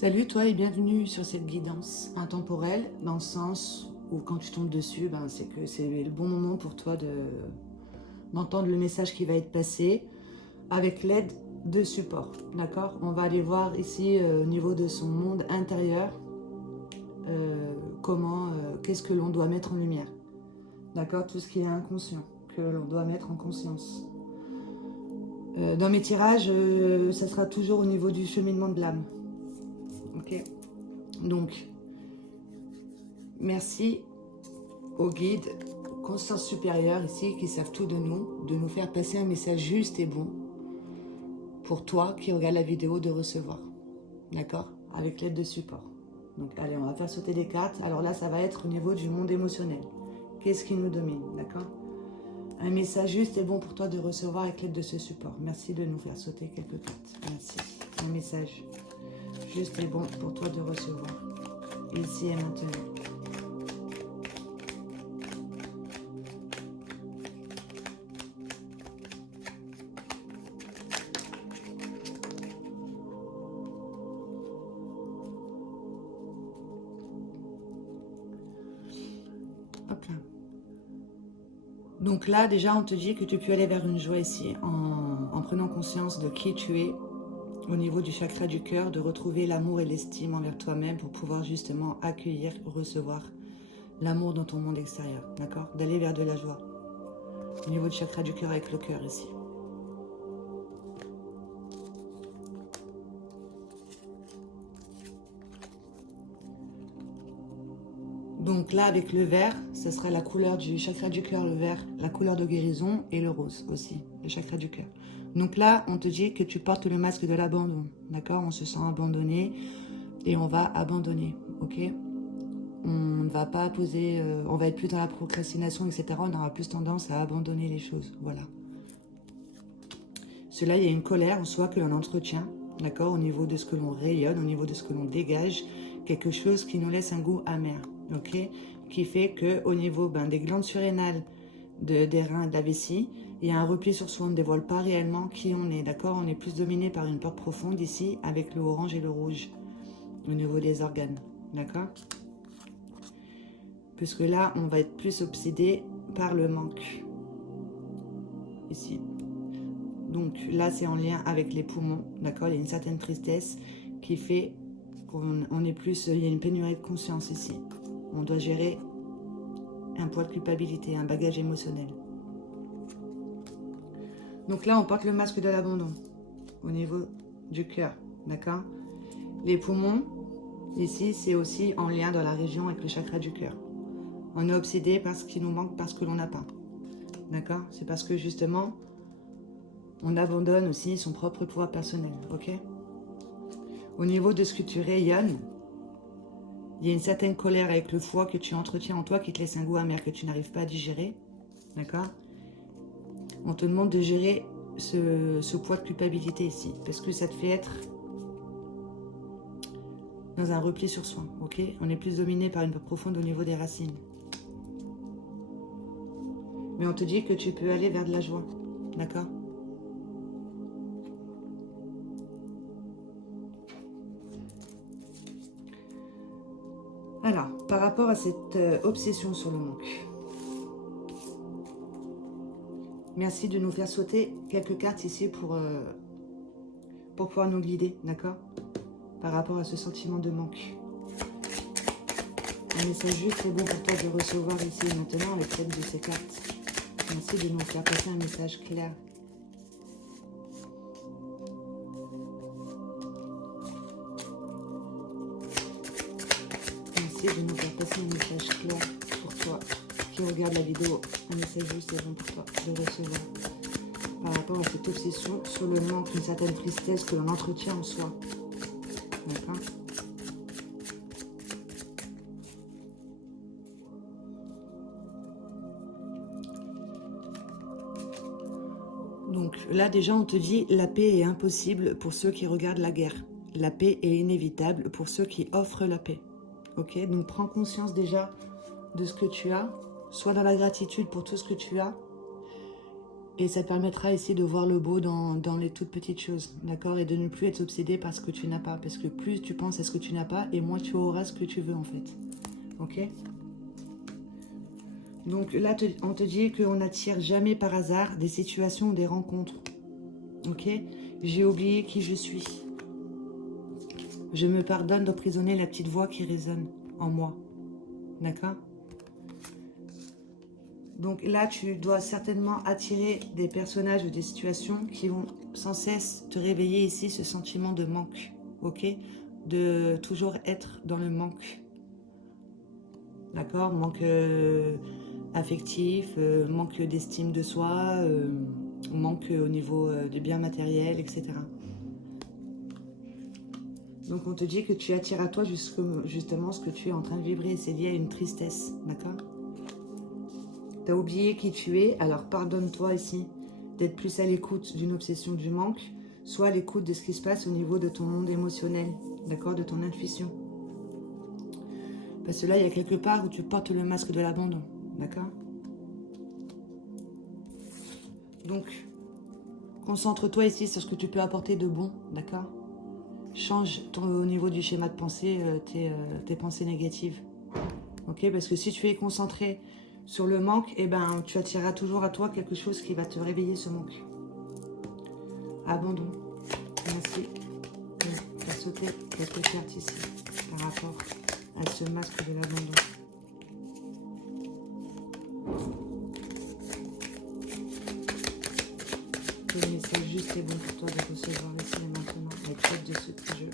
Salut toi et bienvenue sur cette guidance intemporelle, dans le sens où quand tu tombes dessus, c'est que c'est le bon moment pour toi d'entendre le message qui va être passé avec l'aide de support. D'accord? On va aller voir ici au niveau de son monde intérieur qu'est-ce que l'on doit mettre en lumière. D'accord? Tout ce qui est inconscient, que l'on doit mettre en conscience. Dans mes tirages, ça sera toujours au niveau du cheminement de l'âme. Ok? Donc, merci aux guides, consciences supérieures ici, qui savent tout de nous faire passer un message juste et bon pour toi qui regarde la vidéo de recevoir. D'accord? Avec l'aide de support. Donc, allez, on va faire sauter des cartes. Alors là, ça va être au niveau du monde émotionnel. Qu'est-ce qui nous domine? D'accord? Un message juste et bon pour toi de recevoir avec l'aide de ce support. Merci de nous faire sauter quelques cartes. Merci. Un message juste et bon pour toi de recevoir. Ici et maintenant. Hop là. Donc là, déjà, on te dit que tu peux aller vers une joie ici, en prenant conscience de qui tu es, au niveau du chakra du cœur, de retrouver l'amour et l'estime envers toi-même pour pouvoir justement accueillir, recevoir l'amour dans ton monde extérieur, d'accord? D'aller vers de la joie, au niveau du chakra du cœur avec le cœur ici. Donc là, avec le vert, ce sera la couleur du chakra du cœur, le vert, la couleur de guérison, et le rose aussi, le chakra du cœur. Donc là, on te dit que tu portes le masque de l'abandon, d'accord? On se sent abandonné et on va abandonner, ok? On ne va pas poser, on va être plus dans la procrastination, etc. On aura plus tendance à abandonner les choses, voilà. Cela, il y a une colère en soi que l'on entretient, d'accord? Au niveau de ce que l'on rayonne, au niveau de ce que l'on dégage, quelque chose qui nous laisse un goût amer, ok? Qui fait qu'au niveau des glandes surrénales, des reins, de la vessie, il y a un repli sur soi, on ne dévoile pas réellement qui on est, d'accord? On est plus dominé par une peur profonde ici, avec le orange et le rouge, au niveau des organes, d'accord? Puisque là, on va être plus obsédé par le manque, ici. Donc là, c'est en lien avec les poumons, d'accord? Il y a une certaine tristesse qui fait qu'on est plus, il y a une pénurie de conscience ici. On doit gérer un poids de culpabilité, un bagage émotionnel. Donc là, on porte le masque de l'abandon au niveau du cœur, d'accord? Les poumons, ici, c'est aussi en lien dans la région avec le chakra du cœur. On est obsédé par ce qui nous manque, parce que l'on n'a pas, d'accord? C'est parce que justement, on abandonne aussi son propre pouvoir personnel, ok? Au niveau de ce que tu rayonnes, il y a une certaine colère avec le foie que tu entretiens en toi qui te laisse un goût amer que tu n'arrives pas à digérer, d'accord? On te demande de gérer ce poids de culpabilité ici, parce que ça te fait être dans un repli sur soi, ok? On est plus dominé par une peur profonde au niveau des racines. Mais on te dit que tu peux aller vers de la joie, d'accord? Alors, par rapport à cette obsession sur le manque, merci de nous faire sauter quelques cartes ici pour pouvoir nous guider, d'accord? Par rapport à ce sentiment de manque. Un message juste et bon pour toi de recevoir ici et maintenant avec l'aide de ces cartes. Merci de nous faire passer un message clair. Merci de nous faire passer un message clair pour toi qui regarde la vidéo. Un message juste et bon pour toi de recevoir. Par rapport à cette obsession sur le manque, une certaine tristesse que l'on entretient en soi. D'accord? Donc là déjà on te dit la paix est impossible pour ceux qui regardent la guerre. La paix est inévitable pour ceux qui offrent la paix. Ok? Donc prends conscience déjà de ce que tu as. Sois dans la gratitude pour tout ce que tu as. Et ça te permettra ici de voir le beau dans les toutes petites choses, d'accord? Et de ne plus être obsédé par ce que tu n'as pas. Parce que plus tu penses à ce que tu n'as pas, et moins tu auras ce que tu veux, en fait. Ok? Donc là, on te dit qu'on n'attire jamais par hasard des situations ou des rencontres. Ok? J'ai oublié qui je suis. Je me pardonne d'emprisonner la petite voix qui résonne en moi. D'accord? Donc là, tu dois certainement attirer des personnages ou des situations qui vont sans cesse te réveiller ici ce sentiment de manque. Ok? De toujours être dans le manque. D'accord? Manque affectif, manque d'estime de soi, manque au niveau de biens matériels, etc. Donc on te dit que tu attires à toi justement ce que tu es en train de vibrer. C'est lié à une tristesse. D'accord? Tu as oublié qui tu es, alors pardonne-toi ici d'être plus à l'écoute d'une obsession du manque, soit à l'écoute de ce qui se passe au niveau de ton monde émotionnel, d'accord, de ton intuition. Parce que là, il y a quelque part où tu portes le masque de l'abandon, d'accord? Donc, concentre-toi ici sur ce que tu peux apporter de bon, d'accord? Change au niveau du schéma de pensée tes pensées négatives, ok? Parce que si tu es concentré sur le manque, eh ben, tu attireras toujours à toi quelque chose qui va te réveiller ce manque. Abandon. Merci. Tu as sauté quelques cartes ici par rapport à ce masque de l'abandon. Quel message juste et bon pour toi de recevoir ici et maintenant avec l'aide de ce petit jeu.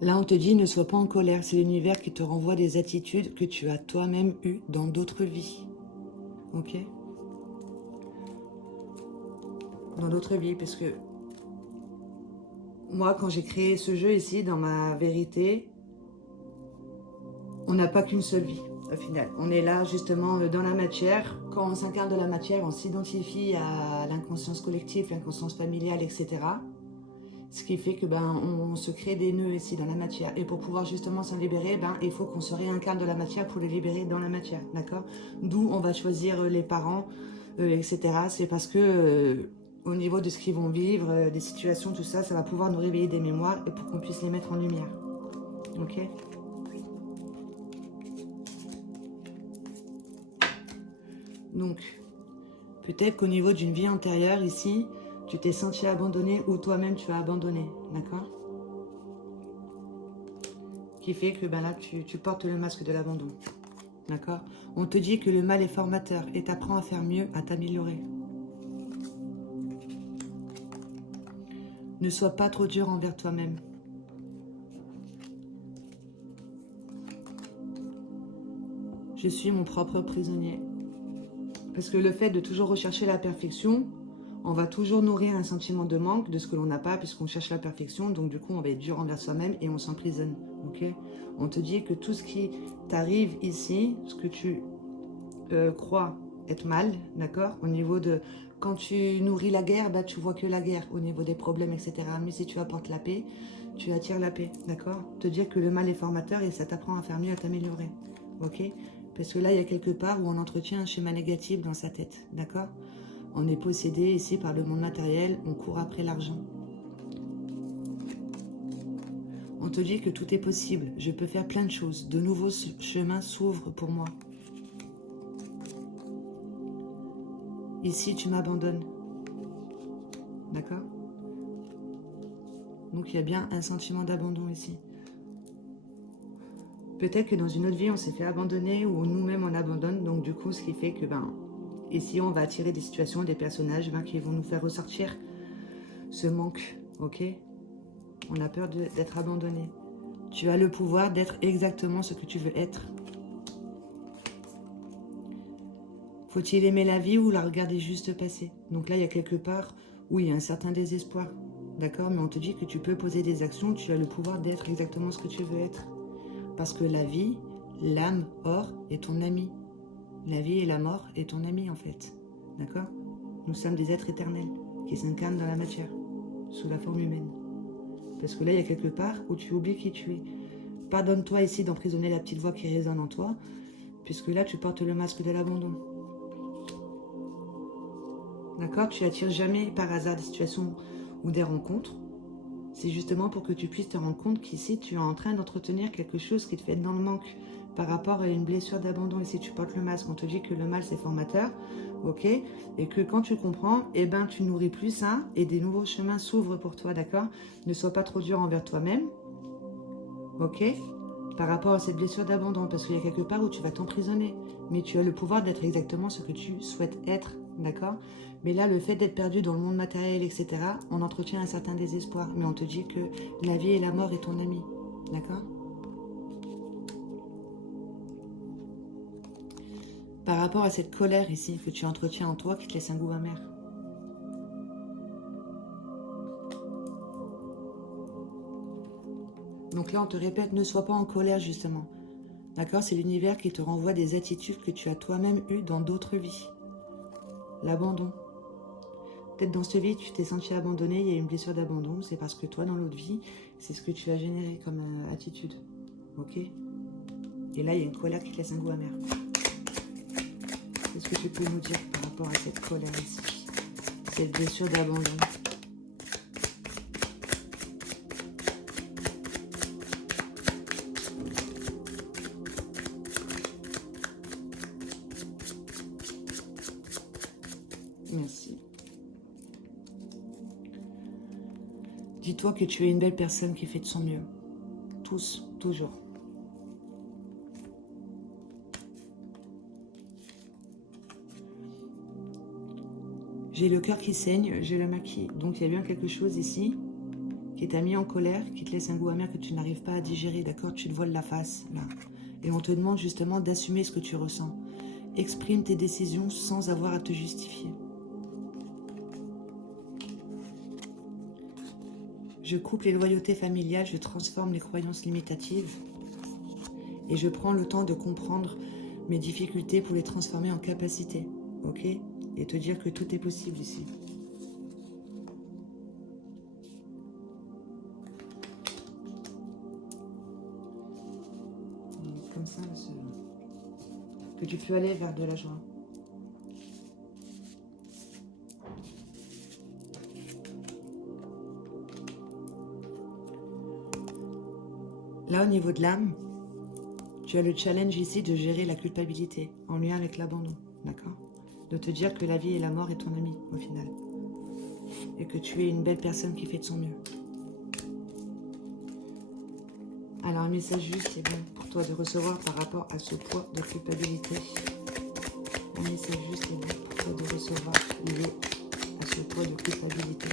Là, on te dit, ne sois pas en colère. C'est l'univers qui te renvoie des attitudes que tu as toi-même eues dans d'autres vies. Ok? Dans d'autres vies, parce que moi, quand j'ai créé ce jeu ici, dans ma vérité, on n'a pas qu'une seule vie, au final. On est là, justement, dans la matière. Quand on s'incarne dans la matière, on s'identifie à l'inconscience collective, l'inconscience familiale, etc. Ce qui fait que on se crée des nœuds ici dans la matière. Et pour pouvoir justement s'en libérer, il faut qu'on se réincarne dans la matière pour les libérer dans la matière, d'accord? D'où on va choisir les parents, etc. C'est parce que au niveau de ce qu'ils vont vivre, des situations, tout ça, ça va pouvoir nous réveiller des mémoires et pour qu'on puisse les mettre en lumière. Ok? Donc, peut-être qu'au niveau d'une vie antérieure ici, tu t'es senti abandonné ou toi-même tu as abandonné, d'accord? Qui fait que là, tu portes le masque de l'abandon, d'accord? On te dit que le mal est formateur et t'apprends à faire mieux, à t'améliorer. Ne sois pas trop dur envers toi-même. Je suis mon propre prisonnier. Parce que le fait de toujours rechercher la perfection, on va toujours nourrir un sentiment de manque de ce que l'on n'a pas puisqu'on cherche la perfection. Donc du coup, on va être dur envers soi-même et on s'emprisonne. Okay? On te dit que tout ce qui t'arrive ici, ce que tu crois être mal, d'accord? Au niveau de... Quand tu nourris la guerre, tu vois que la guerre au niveau des problèmes, etc. Mais si tu apportes la paix, tu attires la paix, d'accord? Te dire que le mal est formateur et ça t'apprend à faire mieux, à t'améliorer, ok? Parce que là, il y a quelque part où on entretient un schéma négatif dans sa tête, d'accord? On est possédé ici par le monde matériel, on court après l'argent. On te dit que tout est possible, je peux faire plein de choses, de nouveaux chemins s'ouvrent pour moi. Ici, tu m'abandonnes. D'accord? Donc, il y a bien un sentiment d'abandon ici. Peut-être que dans une autre vie, on s'est fait abandonner ou nous-mêmes, on abandonne. Donc, du coup, ce qui fait que, ici, on va attirer des situations, des personnages qui vont nous faire ressortir ce manque. Ok? On a peur d'être abandonné. Tu as le pouvoir d'être exactement ce que tu veux être. Faut-il aimer la vie ou la regarder juste passer? Donc là, il y a quelque part où il y a un certain désespoir. D'accord? Mais on te dit que tu peux poser des actions, tu as le pouvoir d'être exactement ce que tu veux être. Parce que la vie, l'âme, or, est ton ami. La vie et la mort est ton ami, en fait. D'accord? Nous sommes des êtres éternels qui s'incarnent dans la matière, sous la forme humaine. Parce que là, il y a quelque part où tu oublies qui tu es. Pardonne-toi ici d'emprisonner la petite voix qui résonne en toi, puisque là, tu portes le masque de l'abandon. D'accord? Tu attires jamais par hasard des situations ou des rencontres. C'est justement pour que tu puisses te rendre compte qu'ici, tu es en train d'entretenir quelque chose qui te fait dans le manque par rapport à une blessure d'abandon. Ici, tu portes le masque. On te dit que le mal, c'est formateur. Ok? Et que quand tu comprends, eh ben, tu nourris plus ça et des nouveaux chemins s'ouvrent pour toi. D'accord? Ne sois pas trop dur envers toi-même. Ok? Par rapport à cette blessure d'abandon. Parce qu'il y a quelque part où tu vas t'emprisonner. Mais tu as le pouvoir d'être exactement ce que tu souhaites être. D'accord? Mais là, le fait d'être perdu dans le monde matériel, etc., on entretient un certain désespoir. Mais on te dit que la vie et la mort est ton ami. D'accord? Par rapport à cette colère ici que tu entretiens en toi qui te laisse un goût amer. Donc là, on te répète, ne sois pas en colère justement. D'accord? C'est l'univers qui te renvoie des attitudes que tu as toi-même eues dans d'autres vies. L'abandon. Peut-être dans cette vie, tu t'es senti abandonné, il y a une blessure d'abandon. C'est parce que toi, dans l'autre vie, c'est ce que tu as généré comme attitude. Ok? Et là, il y a une colère qui te laisse un goût amer. Qu'est-ce que tu peux nous dire par rapport à cette colère ici? Cette blessure d'abandon. Merci. Dis-toi que tu es une belle personne qui fait de son mieux. Tous, toujours. J'ai le cœur qui saigne, j'ai le maquis. Donc il y a bien quelque chose ici qui t'a mis en colère, qui te laisse un goût amer que tu n'arrives pas à digérer, d'accord? Tu te voiles la face, là. Et on te demande justement d'assumer ce que tu ressens. Exprime tes décisions sans avoir à te justifier. Je coupe les loyautés familiales, je transforme les croyances limitatives. Et je prends le temps de comprendre mes difficultés pour les transformer en capacités. Ok? Et te dire que tout est possible ici. Comme ça, que tu peux aller vers de la joie. Là, au niveau de l'âme, tu as le challenge ici de gérer la culpabilité en lien avec l'abandon, d'accord? De te dire que la vie et la mort est ton ami, au final. Et que tu es une belle personne qui fait de son mieux. Alors, un message juste, c'est bon pour toi de recevoir par rapport à ce poids de culpabilité. Un message juste, c'est bon pour toi de recevoir lié à ce poids de culpabilité.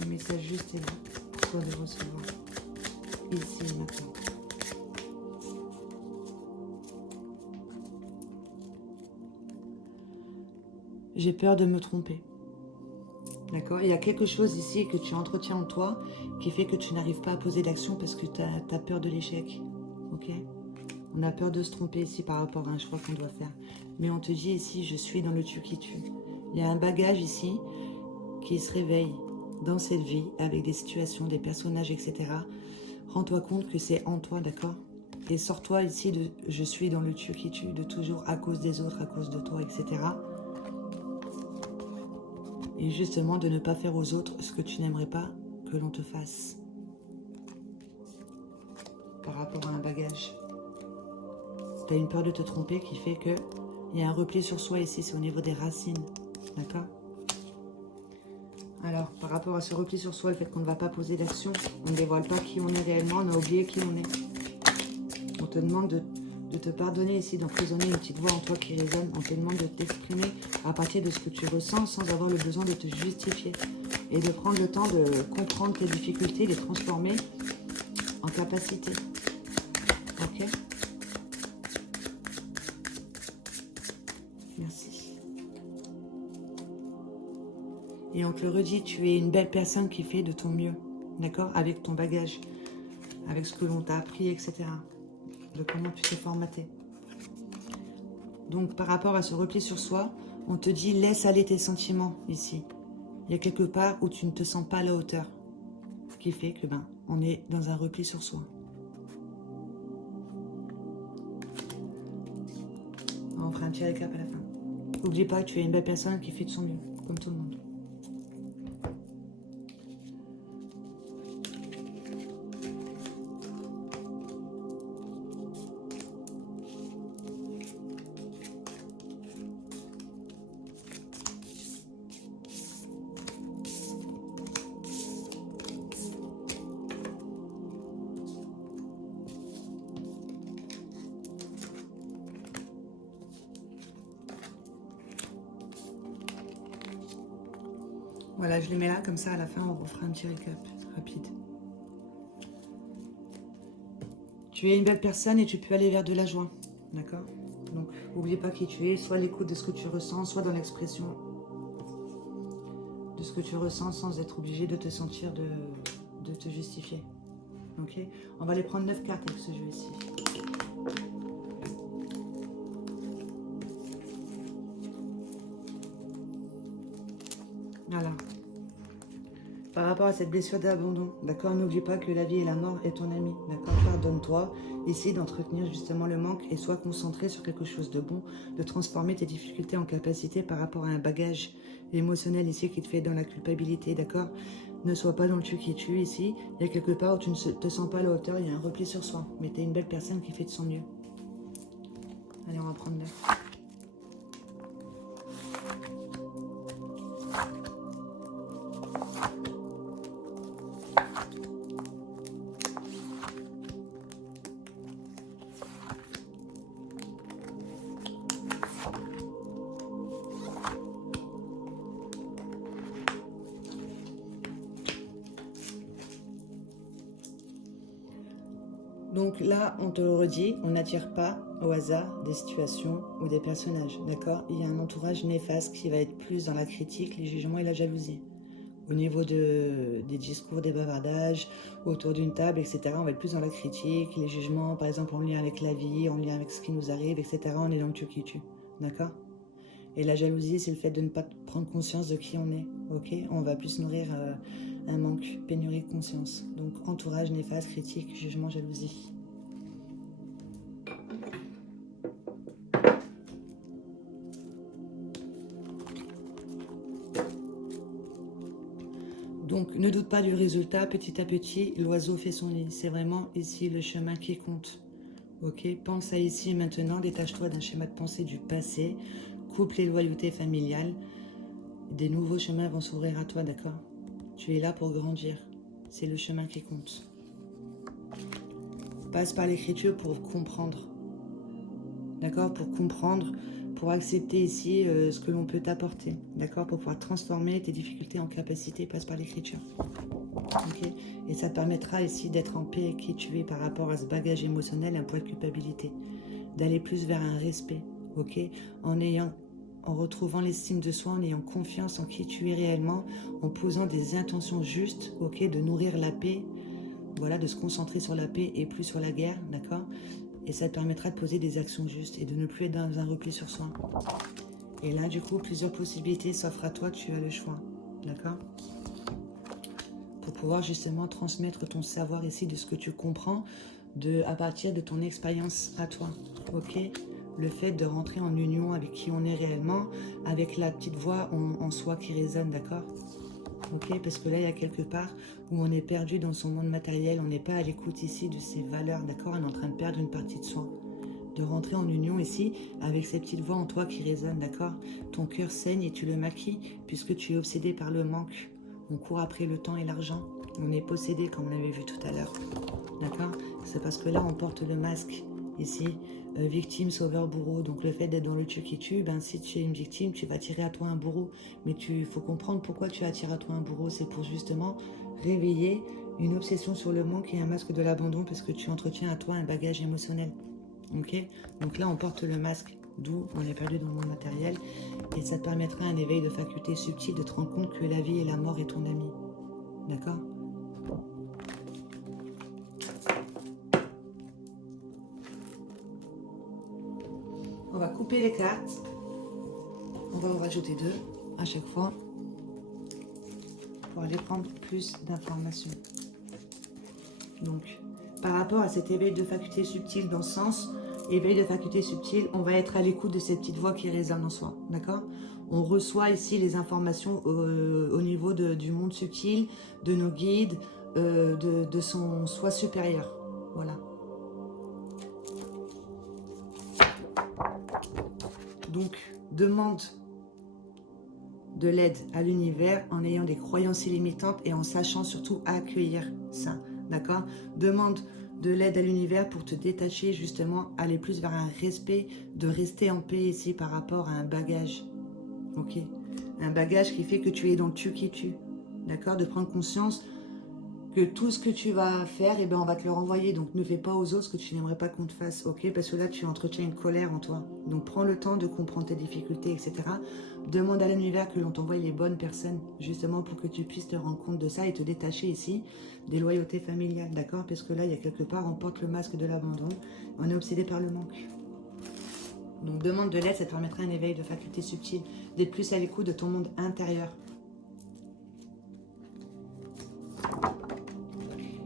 Un message juste, c'est bon pour toi de recevoir ici et maintenant. J'ai peur de me tromper. D'accord? Il y a quelque chose ici que tu entretiens en toi qui fait que tu n'arrives pas à poser d'action parce que tu as peur de l'échec. Ok? On a peur de se tromper ici par rapport à un choix qu'on doit faire. Mais on te dit ici, je suis dans le tu qui tue. Il y a un bagage ici qui se réveille dans cette vie avec des situations, des personnages, etc. Rends-toi compte que c'est en toi, d'accord? Et sors-toi ici de je suis dans le tu qui tue, de toujours à cause des autres, à cause de toi, etc. Et justement de ne pas faire aux autres ce que tu n'aimerais pas que l'on te fasse. Par rapport à un bagage. Tu as une peur de te tromper qui fait que il y a un repli sur soi ici, c'est au niveau des racines. D'accord? Alors, par rapport à ce repli sur soi, le fait qu'on ne va pas poser d'action, on ne dévoile pas qui on est réellement, on a oublié qui on est. On te demande de te pardonner ici, d'emprisonner une petite voix en toi qui résonne. On te demande de t'exprimer à partir de ce que tu ressens sans avoir le besoin de te justifier. Et de prendre le temps de comprendre tes difficultés, les transformer en capacité. Ok? Merci. Et on te le redit, tu es une belle personne qui fait de ton mieux. D'accord? Avec ton bagage, avec ce que l'on t'a appris, etc. De comment tu t'es formaté. Donc, par rapport à ce repli sur soi, on te dit, laisse aller tes sentiments ici. Il y a quelque part où tu ne te sens pas à la hauteur. qui fait que on est dans un repli sur soi. On fera un petit récap à la fin. N'oublie pas que tu es une belle personne qui fait de son mieux, comme tout le monde. Voilà, je les mets là, comme ça à la fin on refera un petit récap rapide. Tu es une belle personne et tu peux aller vers de la joie, d'accord? Donc, n'oublie pas qui tu es, soit l'écoute de ce que tu ressens, soit dans l'expression de ce que tu ressens sans être obligé de te sentir, de te justifier. Ok? On va aller prendre 9 cartes avec ce jeu ici. Voilà. Par rapport à cette blessure d'abandon, d'accord, n'oublie pas que la vie et la mort est ton ami, d'accord, pardonne-toi, essaye d'entretenir justement le manque et sois concentré sur quelque chose de bon, de transformer tes difficultés en capacité par rapport à un bagage émotionnel ici qui te fait dans la culpabilité, d'accord. Ne sois pas dans le tu qui tue ici, il y a quelque part où tu ne te sens pas à la hauteur, il y a un repli sur soi, mais tu es une belle personne qui fait de son mieux. Allez, on va prendre là. Donc là, on te le redit, on n'attire pas au hasard des situations ou des personnages, d'accord? Il y a un entourage néfaste qui va être plus dans la critique, les jugements et la jalousie. Au niveau des discours, des bavardages, autour d'une table, etc., on va être plus dans la critique, les jugements, par exemple, en lien avec la vie, en lien avec ce qui nous arrive, etc., on est dans le tu qui tue, d'accord? Et la jalousie, c'est le fait de ne pas prendre conscience de qui on est, ok? On va plus nourrir un manque, pénurie de conscience. Donc, entourage néfaste, critique, jugement, jalousie. Donc, ne doute pas du résultat. Petit à petit, l'oiseau fait son nid. C'est vraiment ici le chemin qui compte. Ok? Pense à ici et maintenant. Détache-toi d'un schéma de pensée du passé. Coupe les loyautés familiales. Des nouveaux chemins vont s'ouvrir à toi, d'accord? Tu es là pour grandir. C'est le chemin qui compte. Passe par l'écriture pour comprendre. D'accord? Pour comprendre, pour accepter ici ce que l'on peut t'apporter. D'accord? Pour pouvoir transformer tes difficultés en capacité, passe par l'écriture. Ok? Et ça te permettra ici d'être en paix avec qui tu es par rapport à ce bagage émotionnel, un poids de culpabilité. D'aller plus vers un respect. Ok? En retrouvant l'estime de soi, en ayant confiance en qui tu es réellement, en posant des intentions justes, ok, de nourrir la paix, voilà, de se concentrer sur la paix et plus sur la guerre, d'accord? Et ça te permettra de poser des actions justes et de ne plus être dans un repli sur soi. Et là, du coup, plusieurs possibilités s'offrent à toi, tu as le choix, d'accord? Pour pouvoir justement transmettre ton savoir ici de ce que tu comprends à partir de ton expérience à toi, ok? Le fait de rentrer en union avec qui on est réellement, avec la petite voix en soi qui résonne, d'accord? Ok, parce que là, il y a quelque part où on est perdu dans son monde matériel, on n'est pas à l'écoute ici de ses valeurs, d'accord? On est en train de perdre une partie de soi. De rentrer en union ici avec cette petite voix en toi qui résonne, d'accord? Ton cœur saigne et tu le maquilles puisque tu es obsédé par le manque. On court après le temps et l'argent. On est possédé comme on l'avait vu tout à l'heure, d'accord? C'est parce que là, on porte le masque ici, victime, sauveur, bourreau. Donc le fait d'être dans le tu qui tue, ben, si tu es une victime, tu vas attirer à toi un bourreau. Mais il faut comprendre pourquoi tu attires à toi un bourreau. C'est pour justement réveiller une obsession sur le manque et un masque de l'abandon parce que tu entretiens à toi un bagage émotionnel. Ok? Donc là, on porte le masque, d'où on est perdu dans le monde matériel. Et ça te permettra un éveil de facultés subtiles, de te rendre compte que la vie et la mort est ton ami. D'accord? On va couper les cartes. On va en rajouter 2 à chaque fois pour aller prendre plus d'informations. Donc, par rapport à cet éveil de faculté subtile dans ce sens, éveil de faculté subtile, on va être à l'écoute de ces petites voix qui résonnent en soi, d'accord? On reçoit ici les informations au niveau du monde subtil, de nos guides, de son soi supérieur, voilà. Donc, demande de l'aide à l'univers en ayant des croyances illimitantes et en sachant surtout accueillir ça, d'accord? Demande de l'aide à l'univers pour te détacher justement, aller plus vers un respect, de rester en paix ici par rapport à un bagage, ok? Un bagage qui fait que tu es dans le tu qui tue, d'accord? De prendre conscience que tout ce que tu vas faire, eh ben, on va te le renvoyer. Donc ne fais pas aux autres ce que tu n'aimerais pas qu'on te fasse, ok? Parce que là, tu entretiens une colère en toi. Donc prends le temps de comprendre tes difficultés, etc. Demande à l'univers que l'on t'envoie les bonnes personnes, justement pour que tu puisses te rendre compte de ça et te détacher ici des loyautés familiales, d'accord? Parce que là, il y a quelque part, on porte le masque de l'abandon, on est obsédé par le manque. Donc demande de l'aide, ça te permettra un éveil de faculté subtile, d'être plus à l'écoute de ton monde intérieur.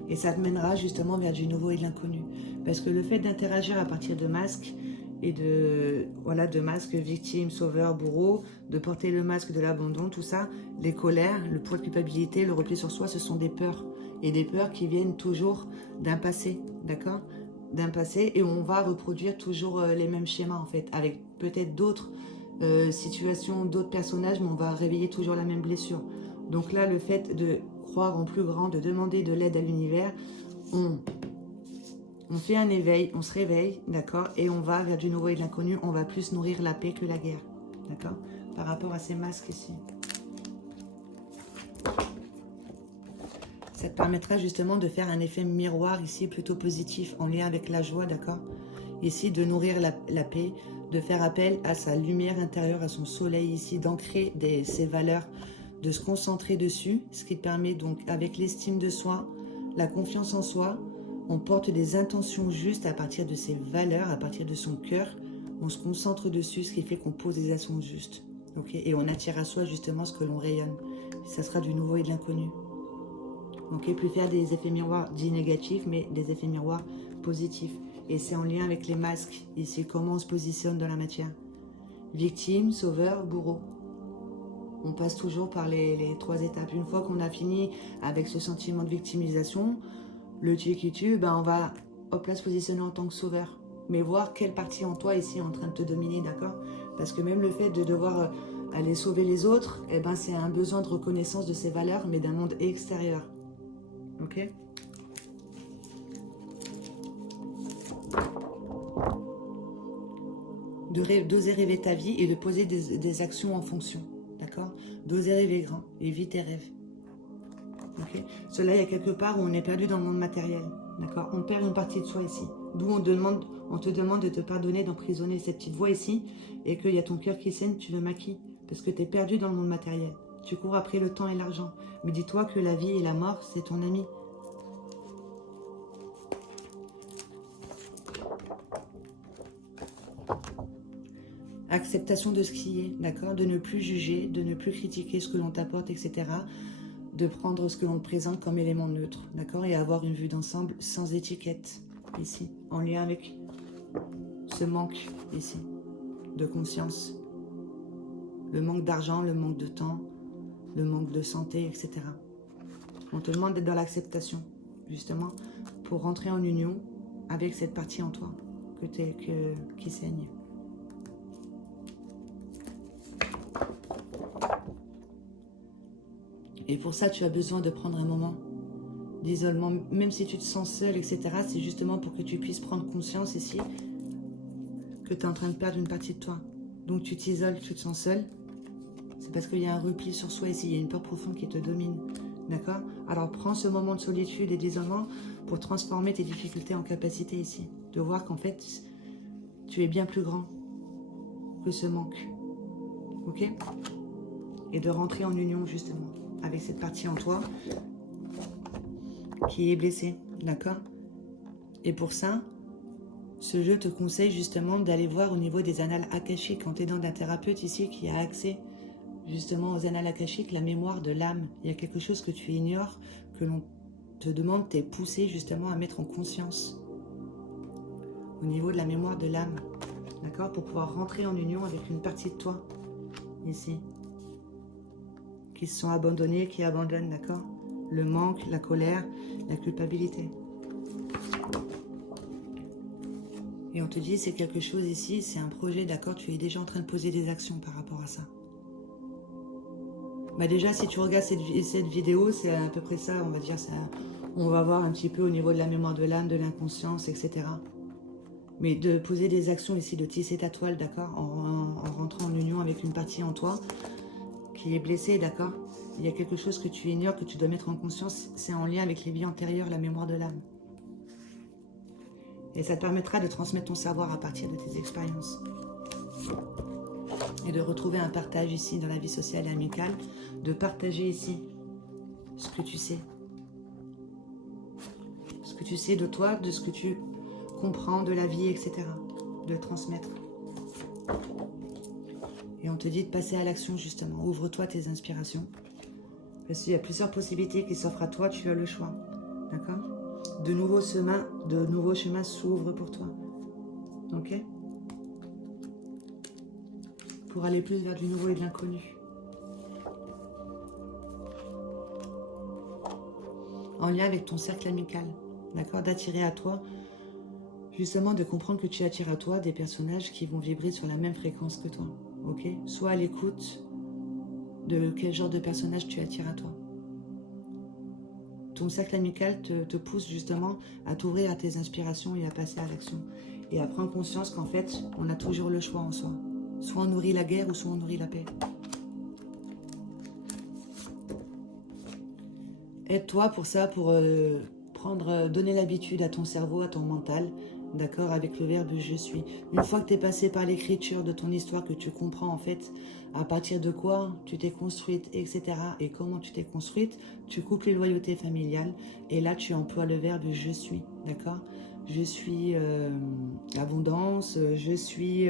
Et ça te mènera justement vers du nouveau et de l'inconnu. Parce que le fait d'interagir à partir de masques, et de masques victime, sauveur, bourreau, de porter le masque de l'abandon, tout ça, les colères, le poids de culpabilité, le repli sur soi, ce sont des peurs. Et des peurs qui viennent toujours d'un passé, d'accord? D'un passé, et on va reproduire toujours les mêmes schémas en fait, avec peut-être d'autres situations, d'autres personnages, mais on va réveiller toujours la même blessure. Donc là, le fait de croire en plus grand, de demander de l'aide à l'univers, on fait un éveil, on se réveille, d'accord, et on va vers du nouveau et de l'inconnu, on va plus nourrir la paix que la guerre, d'accord, par rapport à ces masques ici. Ça te permettra justement de faire un effet miroir ici, plutôt positif, en lien avec la joie, d'accord, ici de nourrir la paix, de faire appel à sa lumière intérieure, à son soleil ici, d'ancrer ses valeurs, de se concentrer dessus, ce qui te permet donc, avec l'estime de soi, la confiance en soi, on porte des intentions justes à partir de ses valeurs, à partir de son cœur, on se concentre dessus, ce qui fait qu'on pose des actions justes, ok, et on attire à soi justement ce que l'on rayonne. Ça sera du nouveau et de l'inconnu. Ok, plus faire des effets miroirs dits négatifs, mais des effets miroirs positifs. Et c'est en lien avec les masques, ici, comment on se positionne dans la matière. Victime, sauveur, bourreau. On passe toujours par les trois étapes. Une fois qu'on a fini avec ce sentiment de victimisation, le tu qui tue, ben on va hop là se positionner en tant que sauveur. Mais voir quelle partie en toi ici est en train de te dominer, d'accord? Parce que même le fait de devoir aller sauver les autres, eh ben c'est un besoin de reconnaissance de ses valeurs, mais d'un monde extérieur. Ok? D'oser rêver ta vie et de poser des actions en fonction. D'accord? D'oser rêver grand et vite tes rêves. Okay. Cela, il y a quelque part où on est perdu dans le monde matériel. D'accord? On perd une partie de soi ici. D'où on te demande de te pardonner, d'emprisonner cette petite voix ici et qu'il y a ton cœur qui saigne, tu le maquilles. Parce que tu es perdu dans le monde matériel. Tu cours après le temps et l'argent. Mais dis-toi que la vie et la mort, c'est ton ami. Acceptation de ce qui est, d'accord? De ne plus juger, de ne plus critiquer ce que l'on t'apporte, etc. De prendre ce que l'on te présente comme élément neutre, d'accord? Et avoir une vue d'ensemble sans étiquette, ici, en lien avec ce manque, ici, de conscience. Le manque d'argent, le manque de temps, le manque de santé, etc. On te demande d'être dans l'acceptation, justement, pour rentrer en union avec cette partie en toi qui saigne. Et pour ça, tu as besoin de prendre un moment d'isolement, même si tu te sens seul, etc. C'est justement pour que tu puisses prendre conscience ici que tu es en train de perdre une partie de toi. Donc tu t'isoles, tu te sens seul. C'est parce qu'il y a un repli sur soi ici, il y a une peur profonde qui te domine. D'accord? Alors prends ce moment de solitude et d'isolement pour transformer tes difficultés en capacité ici. De voir qu'en fait, tu es bien plus grand que ce manque. Ok? Et de rentrer en union justement avec cette partie en toi qui est blessée, d'accord? Et pour ça, ce jeu te conseille justement d'aller voir au niveau des annales akashiques, en t'aidant d'un thérapeute ici qui a accès justement aux annales akashiques, la mémoire de l'âme. Il y a quelque chose que tu ignores, que l'on te demande, t'es poussé justement à mettre en conscience au niveau de la mémoire de l'âme, d'accord, pour pouvoir rentrer en union avec une partie de toi, ici, qui se sont abandonnés, qui abandonnent, d'accord, le manque, la colère, la culpabilité. Et on te dit, c'est quelque chose ici, c'est un projet, d'accord, tu es déjà en train de poser des actions par rapport à ça. Bah déjà, si tu regardes cette vidéo, c'est à peu près ça, on va dire, ça, on va voir un petit peu au niveau de la mémoire de l'âme, de l'inconscience, etc. Mais de poser des actions ici, de tisser ta toile, d'accord, en rentrant en union avec une partie en toi qui est blessée, d'accord. Il y a quelque chose que tu ignores, que tu dois mettre en conscience, c'est en lien avec les vies antérieures, la mémoire de l'âme. Et ça te permettra de transmettre ton savoir à partir de tes expériences. Et de retrouver un partage ici dans la vie sociale et amicale, de partager ici ce que tu sais. Ce que tu sais de toi, de ce que tu comprends de la vie, etc. De le transmettre. Et on te dit de passer à l'action justement. Ouvre-toi tes inspirations. Parce qu'il y a plusieurs possibilités qui s'offrent à toi, tu as le choix. D'accord ? De nouveaux chemins s'ouvrent pour toi. Ok ? Pour aller plus vers du nouveau et de l'inconnu. En lien avec ton cercle amical. D'accord ? D'attirer à toi, justement de comprendre que tu attires à toi des personnages qui vont vibrer sur la même fréquence que toi. Ok ? Sois à l'écoute de quel genre de personnage tu attires à toi. Ton cercle amical te pousse justement à t'ouvrir à tes inspirations et à passer à l'action. Et à prendre conscience qu'en fait, on a toujours le choix en soi. Soit on nourrit la guerre ou soit on nourrit la paix. Aide-toi pour ça, pour donner l'habitude à ton cerveau, à ton mental, d'accord, avec le verbe « je suis ». Une fois que tu es passé par l'écriture de ton histoire, que tu comprends en fait à partir de quoi tu t'es construite, etc. et comment tu t'es construite, tu coupes les loyautés familiales et là tu emploies le verbe « je suis », d'accord. Je suis abondance, je suis...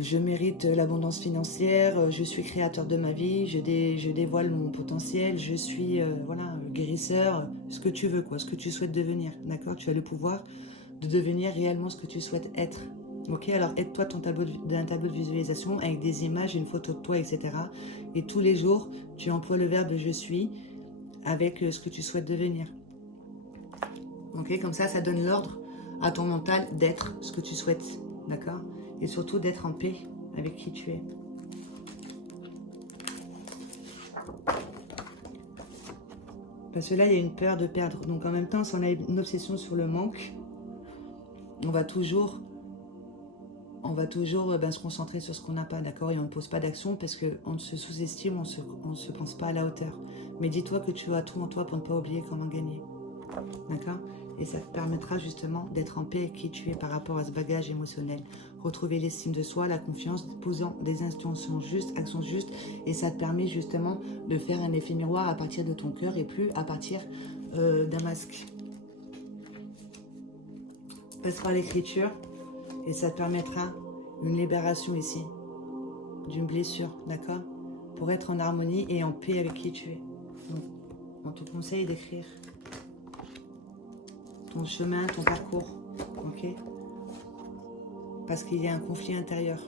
je mérite l'abondance financière, je suis créateur de ma vie, je dévoile mon potentiel, je suis voilà, guérisseur, ce que tu veux, quoi, ce que tu souhaites devenir, d'accord. Tu as le pouvoir de devenir réellement ce que tu souhaites être. Ok, alors aide-toi d'un tableau de visualisation avec des images, une photo de toi, etc. Et tous les jours, tu emploies le verbe « je suis » avec ce que tu souhaites devenir. Ok, comme ça donne l'ordre à ton mental d'être ce que tu souhaites, d'accord. Et surtout d'être en paix avec qui tu es. Parce que là, il y a une peur de perdre. Donc en même temps, si on a une obsession sur le manque, on va toujours se concentrer sur ce qu'on n'a pas, d'accord. Et on ne pose pas d'action parce qu'on se sous-estime, on ne se pense pas à la hauteur. Mais dis-toi que tu as tout en toi pour ne pas oublier comment gagner. D'accord. Et ça te permettra justement d'être en paix avec qui tu es par rapport à ce bagage émotionnel. Retrouver l'estime de soi, la confiance, posant des intentions justes, actions justes. Et ça te permet justement de faire un effet miroir à partir de ton cœur et plus à partir d'un masque. Passe par l'écriture et ça te permettra une libération ici d'une blessure, d'accord, pour être en harmonie et en paix avec qui tu es. Donc, on te conseille d'écrire ton chemin, ton parcours, ok? Parce qu'il y a un conflit intérieur.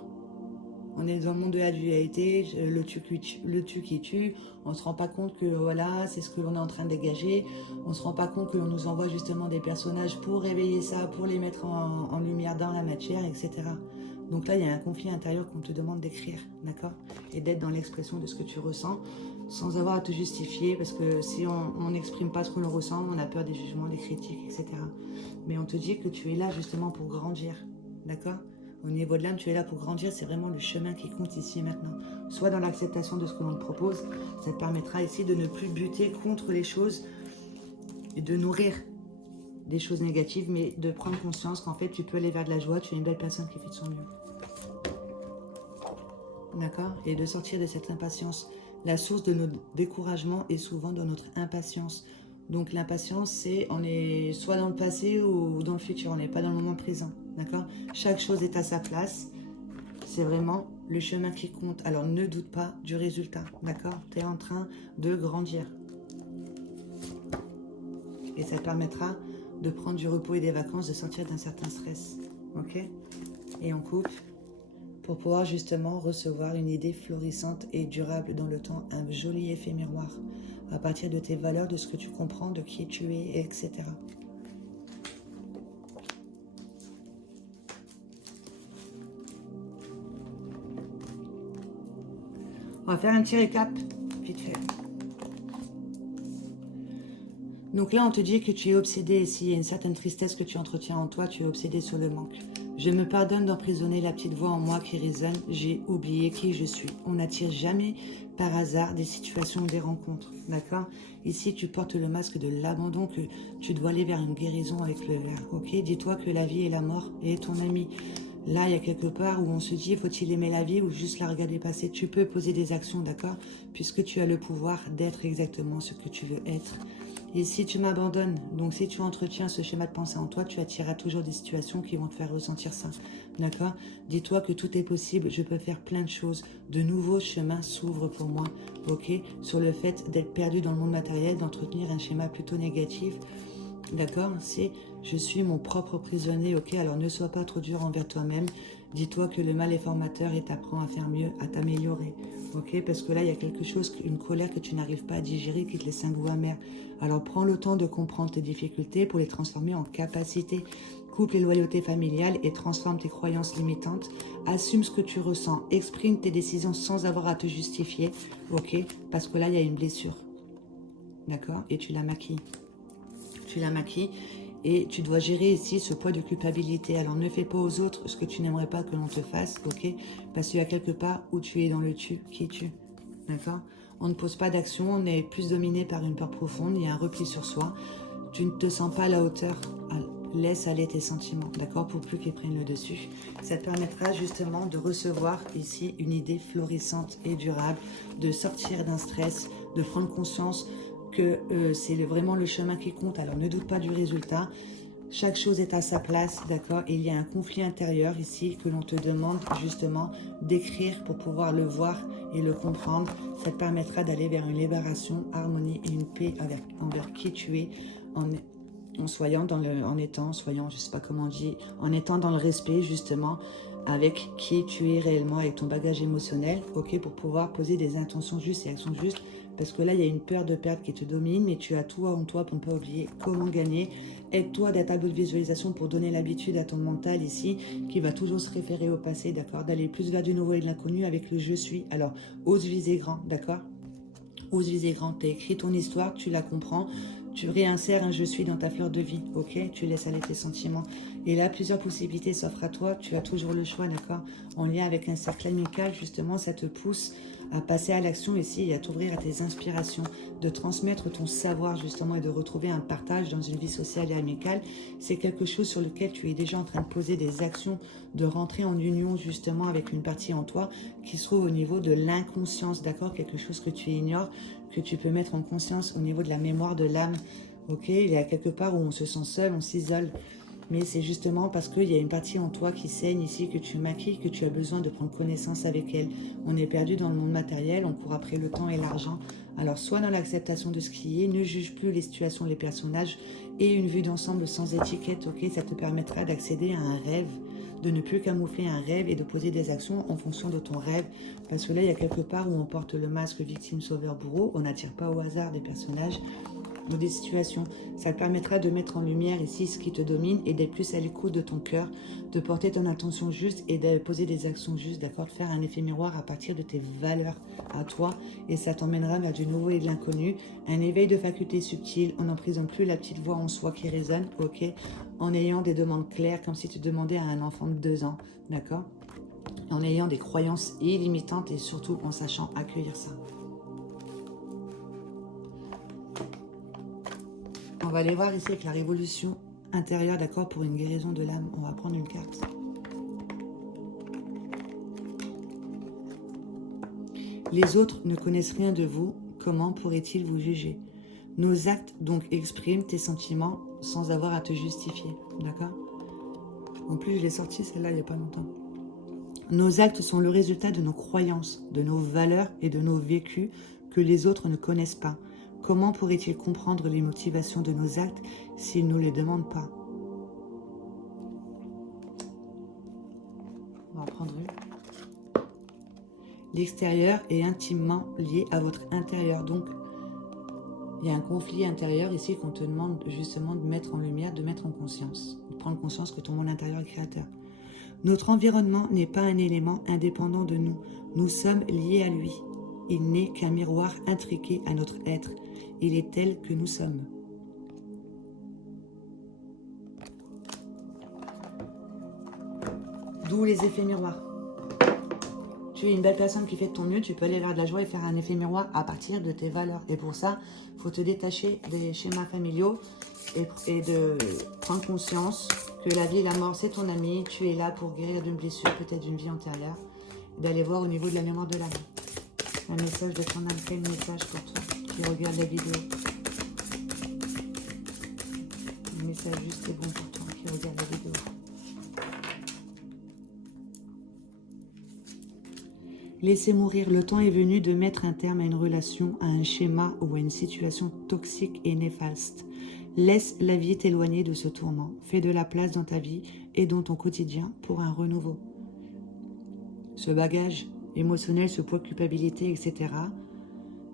On est dans le monde de la dualité, le tu qui tue. On ne se rend pas compte que voilà, c'est ce que l'on est en train de dégager. On ne se rend pas compte que l'on nous envoie justement des personnages pour réveiller ça, pour les mettre en lumière dans la matière, etc. Donc là, il y a un conflit intérieur qu'on te demande d'écrire, d'accord? Et d'être dans l'expression de ce que tu ressens, sans avoir à te justifier, parce que si on n'exprime pas ce que l'on ressent, on a peur des jugements, des critiques, etc. Mais on te dit que tu es là justement pour grandir, d'accord? Au niveau de l'âme, tu es là pour grandir, c'est vraiment le chemin qui compte ici et maintenant. Soit dans l'acceptation de ce que l'on te propose, ça te permettra ici de ne plus buter contre les choses et de nourrir des choses négatives, mais de prendre conscience qu'en fait, tu peux aller vers de la joie, tu es une belle personne qui fait de son mieux. D'accord? Et de sortir de cette impatience. La source de notre découragement est souvent dans notre impatience. Donc l'impatience, c'est on est soit dans le passé ou dans le futur, on n'est pas dans le moment présent. D'accord? Chaque chose est à sa place. C'est vraiment le chemin qui compte. Alors ne doute pas du résultat, d'accord? Tu es en train de grandir. Et ça te permettra de prendre du repos et des vacances, de sortir d'un certain stress, ok? Et on coupe pour pouvoir justement recevoir une idée florissante et durable dans le temps, un joli effet miroir, à partir de tes valeurs, de ce que tu comprends, de qui tu es, etc. On va faire un petit récap, vite fait. Donc là, on te dit que tu es obsédé, et s'il y a une certaine tristesse que tu entretiens en toi, tu es obsédé sur le manque. Je me pardonne d'emprisonner la petite voix en moi qui résonne, j'ai oublié qui je suis. On n'attire jamais par hasard des situations ou des rencontres, d'accord? Ici, tu portes le masque de l'abandon, que tu dois aller vers une guérison avec le verre, ok? Dis-toi que la vie et la mort est ton ami. Là, il y a quelque part où on se dit, faut-il aimer la vie ou juste la regarder passer? Tu peux poser des actions, d'accord? Puisque tu as le pouvoir d'être exactement ce que tu veux être. Et si tu m'abandonnes, donc si tu entretiens ce schéma de pensée en toi, tu attireras toujours des situations qui vont te faire ressentir ça. D'accord? Dis-toi que tout est possible, je peux faire plein de choses. De nouveaux chemins s'ouvrent pour moi. Ok? Sur le fait d'être perdu dans le monde matériel, d'entretenir un schéma plutôt négatif. D'accord? C'est je suis mon propre prisonnier. Ok? Alors ne sois pas trop dur envers toi-même. Dis-toi que le mal est formateur et t'apprends à faire mieux, à t'améliorer. Ok? Parce que là, il y a quelque chose, une colère que tu n'arrives pas à digérer qui te laisse un goût amer. Alors prends le temps de comprendre tes difficultés pour les transformer en capacités. Coupe les loyautés familiales et transforme tes croyances limitantes. Assume ce que tu ressens. Exprime tes décisions sans avoir à te justifier. Ok? Parce que là, il y a une blessure. D'accord? Et tu la maquilles. Tu la maquilles. Et tu dois gérer ici ce poids de culpabilité. Alors ne fais pas aux autres ce que tu n'aimerais pas que l'on te fasse, ok? Parce qu'il y a quelque part où tu es dans le tu, qui es-tu, d'accord? On ne pose pas d'action, on est plus dominé par une peur profonde, il y a un repli sur soi. Tu ne te sens pas à la hauteur, laisse aller tes sentiments, d'accord? Pour plus qu'ils prennent le dessus. Ça te permettra justement de recevoir ici une idée florissante et durable, de sortir d'un stress, de prendre conscience que c'est vraiment le chemin qui compte. Alors ne doute pas du résultat. Chaque chose est à sa place, d'accord? Il y a un conflit intérieur ici que l'on te demande justement d'écrire pour pouvoir le voir et le comprendre. Ça te permettra d'aller vers une libération, harmonie et une paix envers qui tu es en soyant en étant, je sais pas comment on dit, en étant dans le respect justement avec qui tu es réellement, avec ton bagage émotionnel, ok, pour pouvoir poser des intentions justes et actions justes, parce que là, il y a une peur de perte qui te domine, mais tu as tout en toi pour ne pas oublier comment gagner. Aide-toi d'être tableau de visualisation pour donner l'habitude à ton mental ici, qui va toujours se référer au passé, d'accord, d'aller plus vers du nouveau et de l'inconnu avec le je suis. Alors, ose viser grand, d'accord? Ose viser grand, tu as écrit ton histoire, tu la comprends, tu réinsères un je suis dans ta fleur de vie, ok? Tu laisses aller tes sentiments. Et là, plusieurs possibilités s'offrent à toi, tu as toujours le choix, d'accord? En lien avec un cercle amical, justement, ça te pousse à passer à l'action ici et à t'ouvrir à tes inspirations, de transmettre ton savoir justement et de retrouver un partage dans une vie sociale et amicale. C'est quelque chose sur lequel tu es déjà en train de poser des actions, de rentrer en union justement avec une partie en toi qui se trouve au niveau de l'inconscience, d'accord? Quelque chose que tu ignores, que tu peux mettre en conscience au niveau de la mémoire de l'âme. Ok, il y a quelque part où on se sent seul, on s'isole. Mais c'est justement parce qu'il y a une partie en toi qui saigne ici, que tu maquilles, que tu as besoin de prendre connaissance avec elle. On est perdu dans le monde matériel, on court après le temps et l'argent. Alors sois dans l'acceptation de ce qui est, ne juge plus les situations, les personnages, et une vue d'ensemble sans étiquette, ok? Ça te permettra d'accéder à un rêve, de ne plus camoufler un rêve et de poser des actions en fonction de ton rêve. Parce que là, il y a quelque part où on porte le masque victime, sauveur, bourreau, on n'attire pas au hasard des personnages ou des situations. Ça te permettra de mettre en lumière ici ce qui te domine et d'être plus à l'écoute de ton cœur, de porter ton attention juste et de poser des actions justes, d'accord? De faire un effet miroir à partir de tes valeurs à toi et ça t'emmènera vers du nouveau et de l'inconnu. Un éveil de facultés subtiles, on n'emprisonne plus la petite voix en soi qui résonne, ok? En ayant des demandes claires comme si tu demandais à un enfant de 2 ans, d'accord? En ayant des croyances illimitantes et surtout en sachant accueillir ça. On va aller voir ici avec la révolution intérieure, d'accord, pour une guérison de l'âme. On va prendre une carte. Les autres ne connaissent rien de vous. Comment pourraient-ils vous juger? Nos actes, donc, expriment tes sentiments sans avoir à te justifier, d'accord? En plus, je l'ai sortie, celle-là, il n'y a pas longtemps. Nos actes sont le résultat de nos croyances, de nos valeurs et de nos vécus que les autres ne connaissent pas. Comment pourraient-ils comprendre les motivations de nos actes s'ils ne nous les demandent pas? On va en prendre une. L'extérieur est intimement lié à votre intérieur. Donc, il y a un conflit intérieur ici qu'on te demande justement de mettre en lumière, de mettre en conscience, de prendre conscience que ton monde intérieur est créateur. Notre environnement n'est pas un élément indépendant de nous. Nous sommes liés à lui. Il n'est qu'un miroir intriqué à notre être. Il est tel que nous sommes. D'où les effets miroirs. Tu es une belle personne qui fait de ton mieux, tu peux aller vers de la joie et faire un effet miroir à partir de tes valeurs. Et pour ça, il faut te détacher des schémas familiaux et de prendre conscience que la vie et la mort, c'est ton ami. Tu es là pour guérir d'une blessure, peut-être d'une vie antérieure. D'aller voir au niveau de la mémoire de l'âme. Un message de ton âme, quel message pour toi qui regarde la vidéo? Un message juste et bon pour toi qui regarde la vidéo. Laissez mourir, le temps est venu de mettre un terme à une relation, à un schéma ou à une situation toxique et néfaste. Laisse la vie t'éloigner de ce tourment. Fais de la place dans ta vie et dans ton quotidien pour un renouveau. Ce bagage émotionnel, ce poids de culpabilité, etc.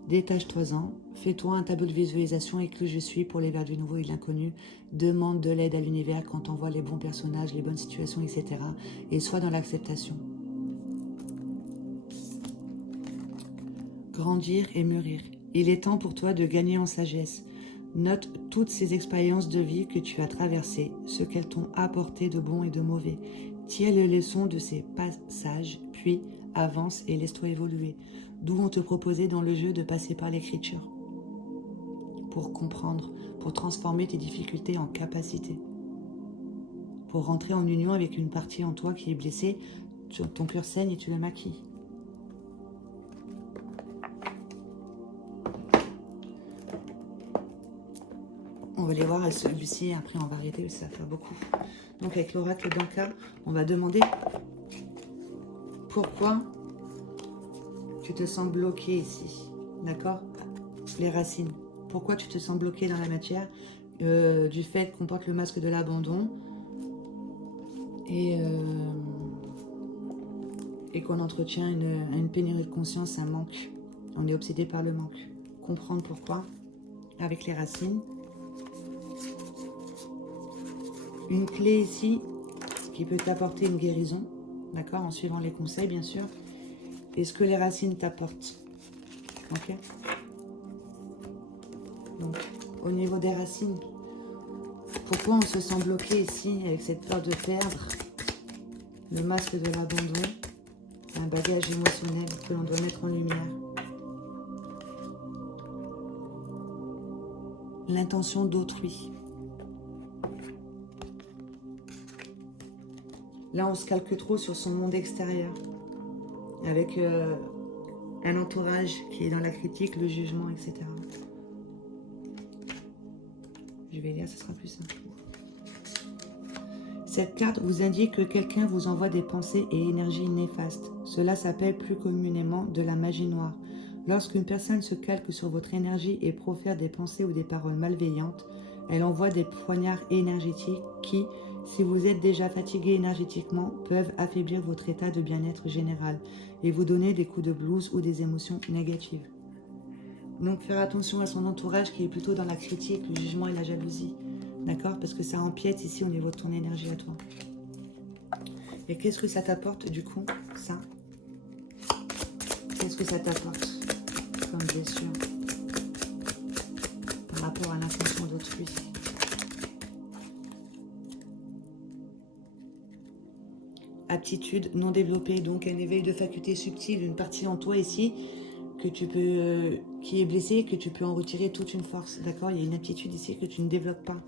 Détache-toi-en. Fais-toi un tableau de visualisation et que je suis pour les vers du nouveau et de l'inconnu. Demande de l'aide à l'univers quand on voit les bons personnages, les bonnes situations, etc. Et sois dans l'acceptation. Grandir et mûrir. Il est temps pour toi de gagner en sagesse. Note toutes ces expériences de vie que tu as traversées, ce qu'elles t'ont apporté de bon et de mauvais. Tire les leçons de ces passages, puis avance et laisse-toi évoluer. D'où on te proposait dans le jeu de passer par l'écriture. Pour comprendre, pour transformer tes difficultés en capacités. Pour rentrer en union avec une partie en toi qui est blessée, ton cœur saigne et tu le maquilles. On va les voir celui-ci, après on va arrêter, ça va faire beaucoup. Donc avec l'oracle d'Anka, on va demander pourquoi tu te sens bloqué ici, d'accord? Les racines. Pourquoi tu te sens bloqué dans la matière du fait qu'on porte le masque de l'abandon et qu'on entretient une pénurie de conscience, un manque. On est obsédé par le manque. Comprendre pourquoi avec les racines. Une clé ici qui peut t'apporter une guérison, d'accord, en suivant les conseils bien sûr, et ce que les racines t'apportent. Ok. Donc, au niveau des racines, pourquoi on se sent bloqué ici avec cette peur de perdre le masque de l'abandon, un bagage émotionnel que l'on doit mettre en lumière. L'intention d'autrui. Là, on se calque trop sur son monde extérieur, avec un entourage qui est dans la critique, le jugement, etc. Je vais lire, ce sera plus simple. Cette carte vous indique que quelqu'un vous envoie des pensées et énergies néfastes. Cela s'appelle plus communément de la magie noire. Lorsqu'une personne se calque sur votre énergie et profère des pensées ou des paroles malveillantes, elle envoie des poignards énergétiques qui, si vous êtes déjà fatigué énergétiquement, peuvent affaiblir votre état de bien-être général et vous donner des coups de blues ou des émotions négatives. Donc faire attention à son entourage qui est plutôt dans la critique, le jugement et la jalousie. D'accord? Parce que ça empiète ici au niveau de ton énergie à toi. Et qu'est-ce que ça t'apporte du coup, ça? Qu'est-ce que ça t'apporte comme blessure par rapport à l'intention d'autrui? Aptitude non développée, donc un éveil de facultés subtiles, une partie en toi ici que tu peux, qui est blessée, que tu peux en retirer toute une force. D'accord? Il y a une aptitude ici que tu ne développes pas.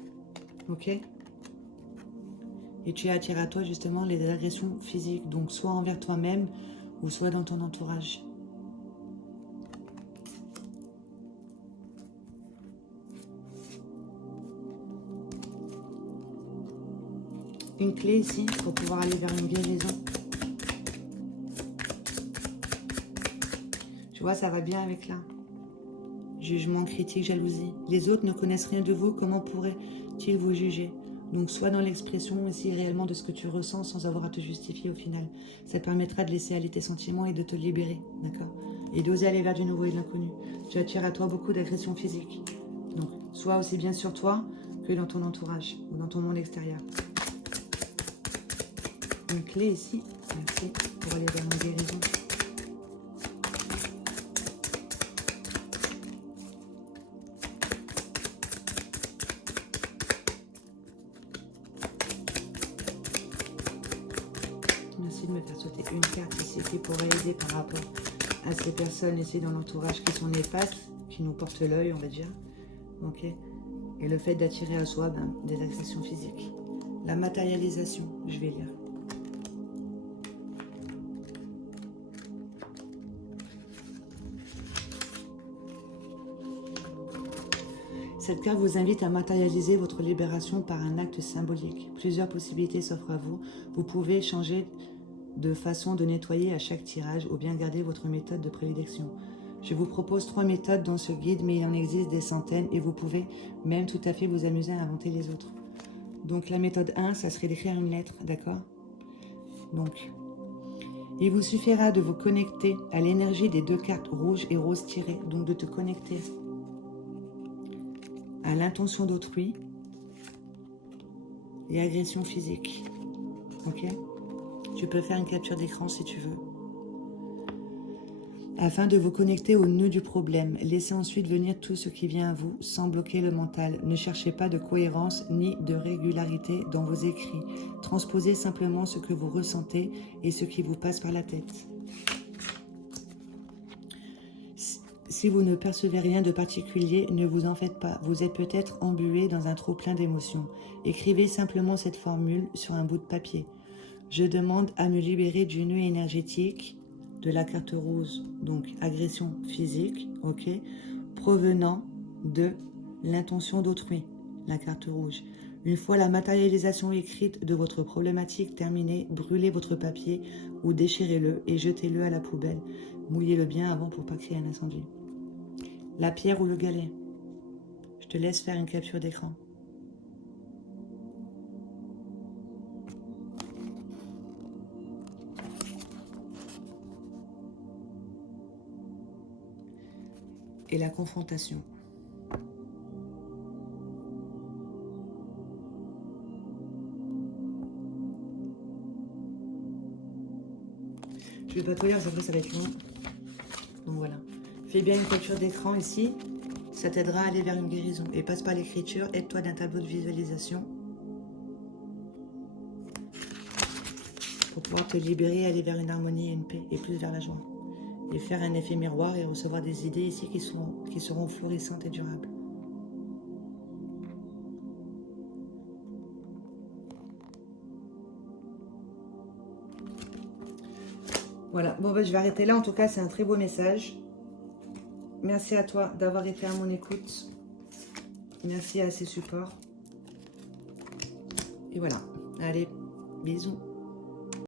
Ok? Et tu attires à toi justement les agressions physiques, donc soit envers toi-même ou soit dans ton entourage. Une clé ici pour pouvoir aller vers une guérison. Tu vois, ça va bien avec là. Jugement, critique, jalousie. Les autres ne connaissent rien de vous, comment pourraient-ils vous juger? Donc, sois dans l'expression aussi réellement de ce que tu ressens sans avoir à te justifier au final. Ça te permettra de laisser aller tes sentiments et de te libérer, d'accord? Et d'oser aller vers du nouveau et de l'inconnu. Tu attires à toi beaucoup d'agression physique. Donc, sois aussi bien sur toi que dans ton entourage ou dans ton monde extérieur. Une clé ici, merci, pour aller vers une guérison. Merci de me faire sauter une carte ici qui pourrait aider par rapport à ces personnes ici dans l'entourage qui sont néfastes, qui nous portent l'œil, on va dire. Ok. Et le fait d'attirer à soi des agressions physiques. La matérialisation, je vais lire. Cette carte vous invite à matérialiser votre libération par un acte symbolique. Plusieurs possibilités s'offrent à vous. Vous pouvez changer de façon de nettoyer à chaque tirage ou bien garder votre méthode de prédilection. Je vous propose 3 méthodes dans ce guide, mais il en existe des centaines et vous pouvez même tout à fait vous amuser à inventer les autres. Donc la méthode 1, ça serait d'écrire une lettre, d'accord? Donc, il vous suffira de vous connecter à l'énergie des 2 cartes rouges et roses tirées, donc de te connecter à l'intention d'autrui et agression physique. Ok? Tu peux faire une capture d'écran si tu veux. Afin de vous connecter au nœud du problème, laissez ensuite venir tout ce qui vient à vous sans bloquer le mental. Ne cherchez pas de cohérence ni de régularité dans vos écrits. Transposez simplement ce que vous ressentez et ce qui vous passe par la tête. Si vous ne percevez rien de particulier, ne vous en faites pas. Vous êtes peut-être embué dans un trop plein d'émotions. Écrivez simplement cette formule sur un bout de papier. Je demande à me libérer du nœud énergétique de la carte rose, donc agression physique, ok, provenant de l'intention d'autrui, la carte rouge. Une fois la matérialisation écrite de votre problématique terminée, brûlez votre papier ou déchirez-le et jetez-le à la poubelle. Mouillez-le bien avant pour ne pas créer un incendie. La pierre ou le galet? Je te laisse faire une capture d'écran. Et la confrontation. Je vais pas tout lire, parce qu'après ça va être long. Donc voilà. Fais bien une capture d'écran ici. Ça t'aidera à aller vers une guérison. Et passe par l'écriture. Aide-toi d'un tableau de visualisation. Pour pouvoir te libérer, aller vers une harmonie et une paix. Et plus vers la joie. Et faire un effet miroir et recevoir des idées ici qui seront florissantes et durables. Voilà, bon je vais arrêter là. En tout cas, c'est un très beau message. Merci à toi d'avoir été à mon écoute. Merci à ces supports. Et voilà, allez, bisous.